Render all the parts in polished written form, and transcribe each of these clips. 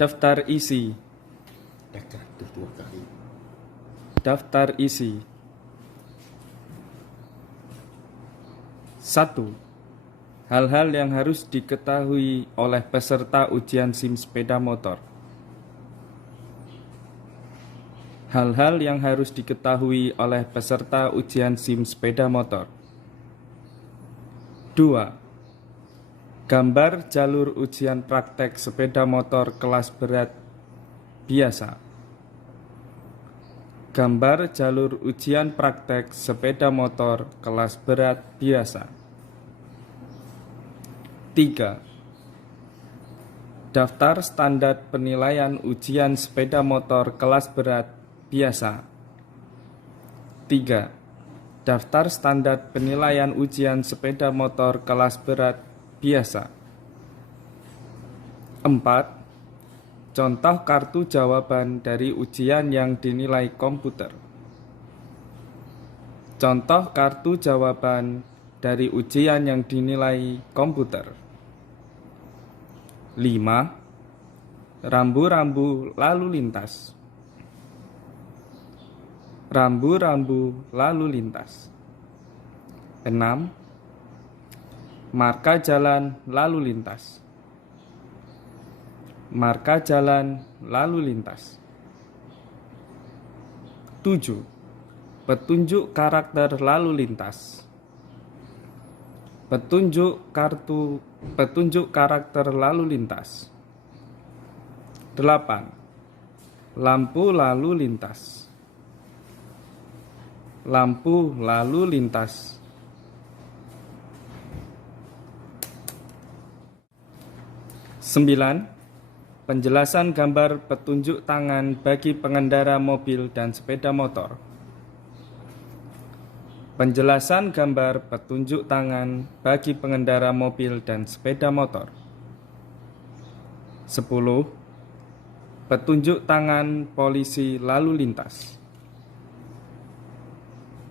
Daftar isi. Dua kali. Daftar isi. 1. Hal-hal yang harus diketahui oleh peserta ujian SIM sepeda motor. Hal-hal yang harus diketahui oleh peserta ujian SIM sepeda motor. 2. Gambar jalur ujian praktek sepeda motor kelas berat biasa. Gambar jalur ujian praktek sepeda motor kelas berat biasa. 3. Daftar standar penilaian ujian sepeda motor kelas berat biasa. 3. Daftar standar penilaian ujian sepeda motor kelas berat biasa. 4. Contoh kartu jawaban dari ujian yang dinilai komputer. Contoh kartu jawaban dari ujian yang dinilai komputer. 5. Rambu-rambu lalu lintas. Rambu-rambu lalu lintas. 6. Marka jalan lalu lintas. Marka jalan lalu lintas. 7. Petunjuk karakter lalu lintas. Petunjuk karakter lalu lintas. 8. Lampu lalu lintas. Lampu lalu lintas. 9. Penjelasan gambar petunjuk tangan bagi pengendara mobil dan sepeda motor. Penjelasan gambar petunjuk tangan bagi pengendara mobil dan sepeda motor. 10. Petunjuk tangan polisi lalu lintas.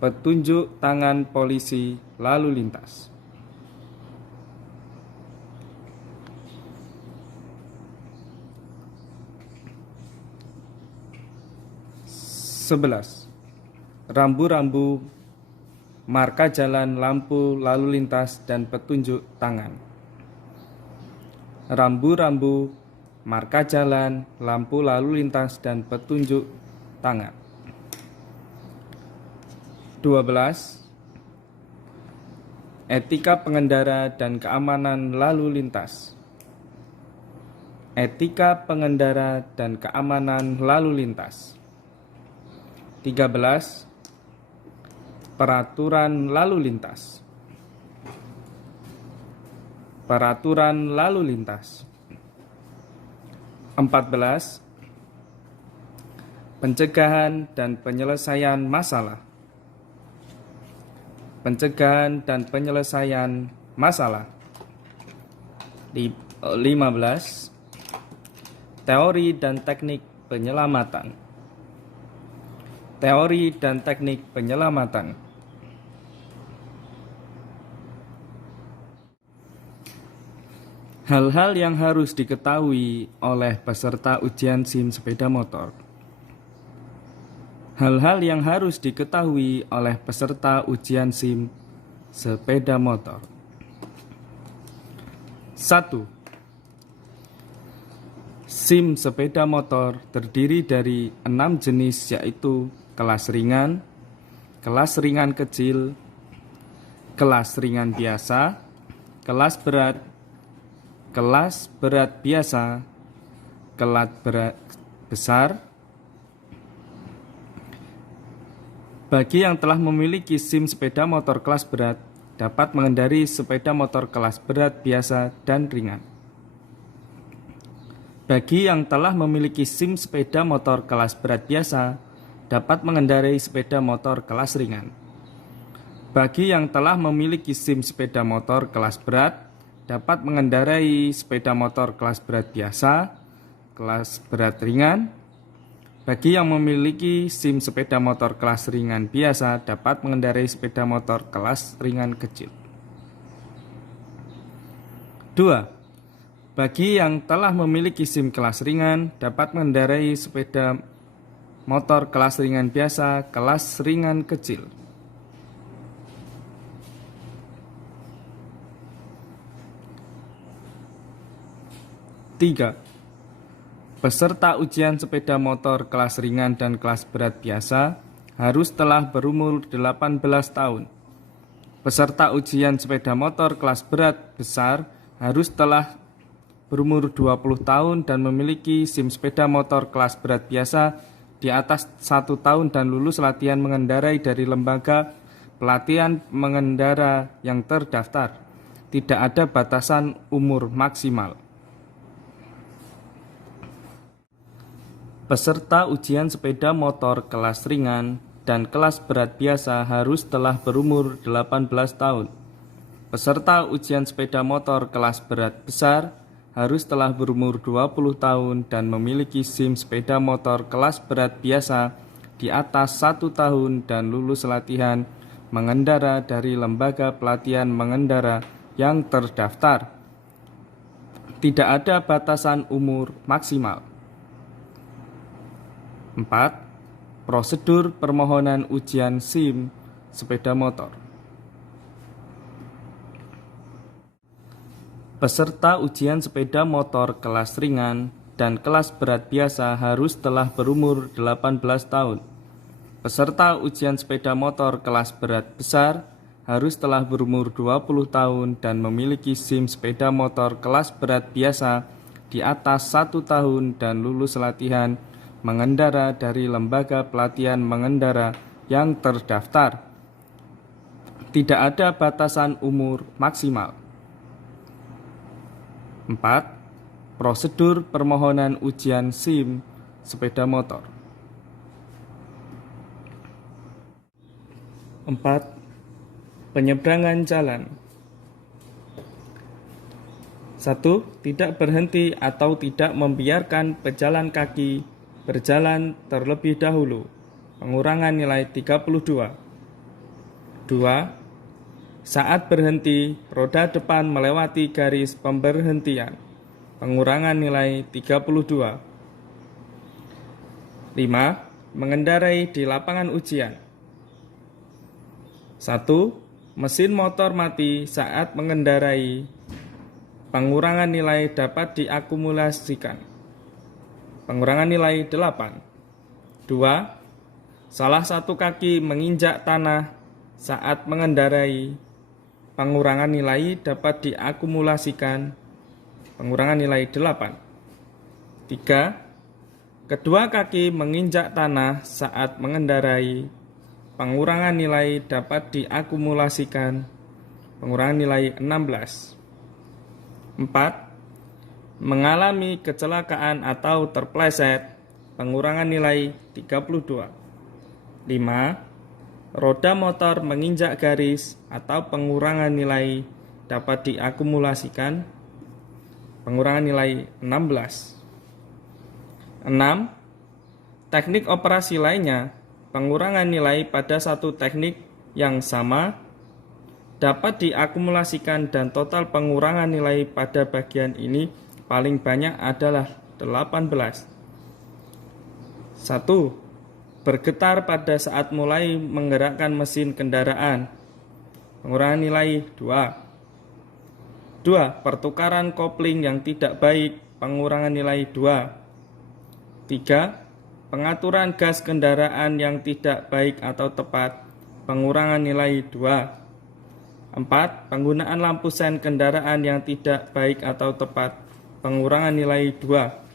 Petunjuk tangan polisi lalu lintas. 11. Rambu-rambu, marka jalan, lampu lalu lintas, dan petunjuk tangan. Rambu-rambu, marka jalan, lampu lalu lintas, dan petunjuk tangan. 12. Etika pengendara dan keamanan lalu lintas. Etika pengendara dan keamanan lalu lintas. 13. Peraturan lalu lintas. Peraturan lalu lintas. 14. Pencegahan dan penyelesaian masalah. Pencegahan dan penyelesaian masalah. 15. Teori dan teknik penyelamatan. Teori dan teknik penyelamatan. Hal-hal yang harus diketahui oleh peserta ujian SIM sepeda motor. Hal-hal yang harus diketahui oleh peserta ujian SIM sepeda motor. 1. SIM sepeda motor terdiri dari 6 jenis, yaitu kelas ringan kecil, kelas ringan biasa, kelas berat biasa, kelas berat besar. Bagi yang telah memiliki SIM sepeda motor kelas berat, dapat mengendarai sepeda motor kelas berat biasa dan ringan. Bagi yang telah memiliki SIM sepeda motor kelas berat biasa, dapat mengendarai sepeda motor kelas ringan. Bagi yang telah memiliki SIM sepeda motor kelas berat, dapat mengendarai sepeda motor kelas berat biasa, kelas berat ringan. Bagi yang memiliki SIM sepeda motor kelas ringan biasa, dapat mengendarai sepeda motor kelas ringan kecil. 2. Bagi yang telah memiliki SIM kelas ringan, dapat mengendarai sepeda motor kelas ringan biasa, kelas ringan kecil. Tiga, peserta ujian sepeda motor kelas ringan dan kelas berat biasa harus telah berumur 18 tahun. Peserta ujian sepeda motor kelas berat besar harus telah berumur 20 tahun dan memiliki SIM sepeda motor kelas berat biasa di atas 1 tahun dan lulus latihan mengendarai dari lembaga pelatihan mengendara yang terdaftar. Tidak ada batasan umur maksimal. Peserta ujian sepeda motor kelas ringan dan kelas berat biasa harus telah berumur 18 tahun. Peserta ujian sepeda motor kelas berat besar harus telah berumur 20 tahun dan memiliki SIM sepeda motor kelas berat biasa di atas 1 tahun dan lulus latihan mengendara dari lembaga pelatihan mengendara yang terdaftar. Tidak ada batasan umur maksimal. 4. Prosedur permohonan ujian SIM sepeda motor. Peserta ujian sepeda motor kelas ringan dan kelas berat biasa harus telah berumur 18 tahun. Peserta ujian sepeda motor kelas berat besar harus telah berumur 20 tahun dan memiliki SIM sepeda motor kelas berat biasa di atas 1 tahun dan lulus latihan mengendara dari lembaga pelatihan mengendara yang terdaftar. Tidak ada batasan umur maksimal. 4. Prosedur permohonan ujian SIM sepeda motor. 4. Penyeberangan jalan. 1. Tidak berhenti atau tidak membiarkan pejalan kaki berjalan terlebih dahulu. Pengurangan nilai 32. 2. Saat berhenti, roda depan melewati garis pemberhentian. Pengurangan nilai 32. 5. Mengendarai di lapangan ujian. 1. Mesin motor mati saat mengendarai. Pengurangan nilai dapat diakumulasikan. Pengurangan nilai 8. 2. Salah satu kaki menginjak tanah saat mengendarai. Pengurangan nilai dapat diakumulasikan. Pengurangan nilai 8. 3. Kedua kaki menginjak tanah saat mengendarai. Pengurangan nilai dapat diakumulasikan. Pengurangan nilai 16. 4. Mengalami kecelakaan atau terpleset. Pengurangan nilai 32. 5. Roda motor menginjak garis atau pengurangan nilai dapat diakumulasikan. Pengurangan nilai 16. 6. Teknik operasi lainnya, pengurangan nilai pada satu teknik yang sama dapat diakumulasikan dan total pengurangan nilai pada bagian ini paling banyak adalah 18. 1. Bergetar pada saat mulai menggerakkan mesin kendaraan. Pengurangan nilai 2. 2. Pertukaran kopling yang tidak baik. Pengurangan nilai 2. 3. Pengaturan gas kendaraan yang tidak baik atau tepat. Pengurangan nilai 2. 4. Penggunaan lampu sen kendaraan yang tidak baik atau tepat. Pengurangan nilai 2.